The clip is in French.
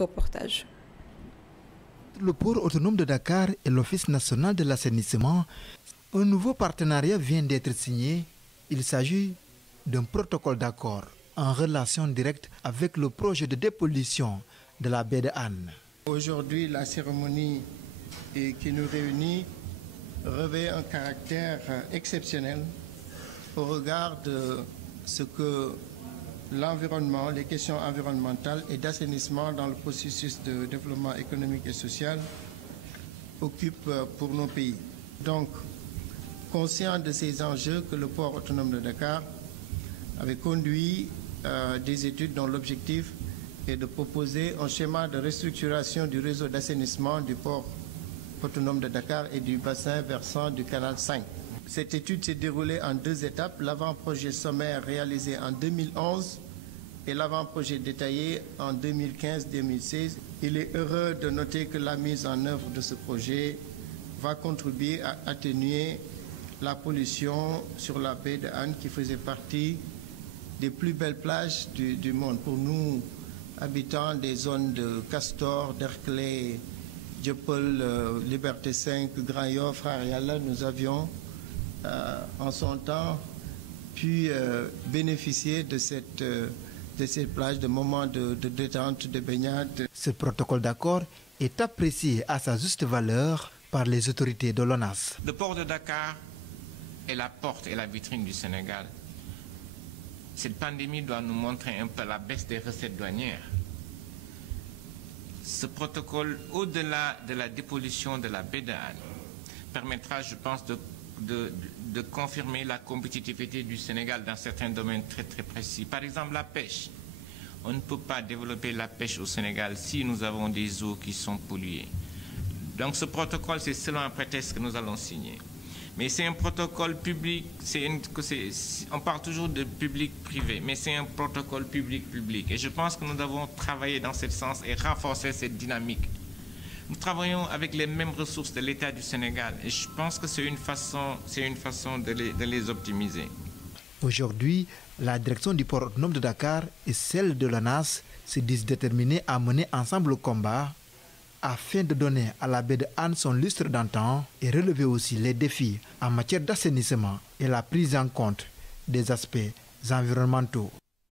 reportage. Le port autonome de Dakar et l'Office national de l'assainissement, un nouveau partenariat vient d'être signé. Il s'agit d'un protocole d'accord en relation directe avec le projet de dépollution de la baie de Hann. Aujourd'hui, la cérémonie qui nous réunit revêt un caractère exceptionnel au regard de ce que l'environnement, les questions environnementales et d'assainissement dans le processus de développement économique et social occupent pour nos pays. Donc, conscient de ces enjeux que le port autonome de Dakar avait conduit des études dont l'objectif est de proposer un schéma de restructuration du réseau d'assainissement du port autonome de Dakar et du bassin versant du canal 5. Cette étude s'est déroulée en 2 étapes, l'avant-projet sommaire réalisé en 2011 et l'avant-projet détaillé en 2015-2016. Il est heureux de noter que la mise en œuvre de ce projet va contribuer à atténuer la pollution sur la baie de Hann qui faisait partie des plus belles plages du monde. Pour nous, habitants des zones de Castor, Derklé, Dieuppeul, Liberté 5, Grand Yoff, Frère Yala, nous avions en son temps pu bénéficier de cette plage, de moments de détente, de baignade. Ce protocole d'accord est apprécié à sa juste valeur par les autorités de l'ONAS. Le port de Dakar est la porte et la vitrine du Sénégal. Cette pandémie doit nous montrer un peu la baisse des recettes douanières. Ce protocole, au-delà de la dépollution de la baie de Hann, permettra, je pense, de confirmer la compétitivité du Sénégal dans certains domaines très très précis. Par exemple, la pêche. On ne peut pas développer la pêche au Sénégal si nous avons des eaux qui sont polluées. Donc ce protocole, c'est selon un prétexte que nous allons signer. Mais c'est un protocole public, on parle toujours de public-privé, mais c'est un protocole public-public. Et je pense que nous devons travailler dans ce sens et renforcer cette dynamique. Nous travaillons avec les mêmes ressources de l'État du Sénégal et je pense que c'est une façon de les optimiser. Aujourd'hui, la direction du port autonome de Dakar et celle de l'ONAS se disent déterminées à mener ensemble le combat afin de donner à la baie de Hann son lustre d'antan et relever aussi les défis en matière d'assainissement et la prise en compte des aspects environnementaux.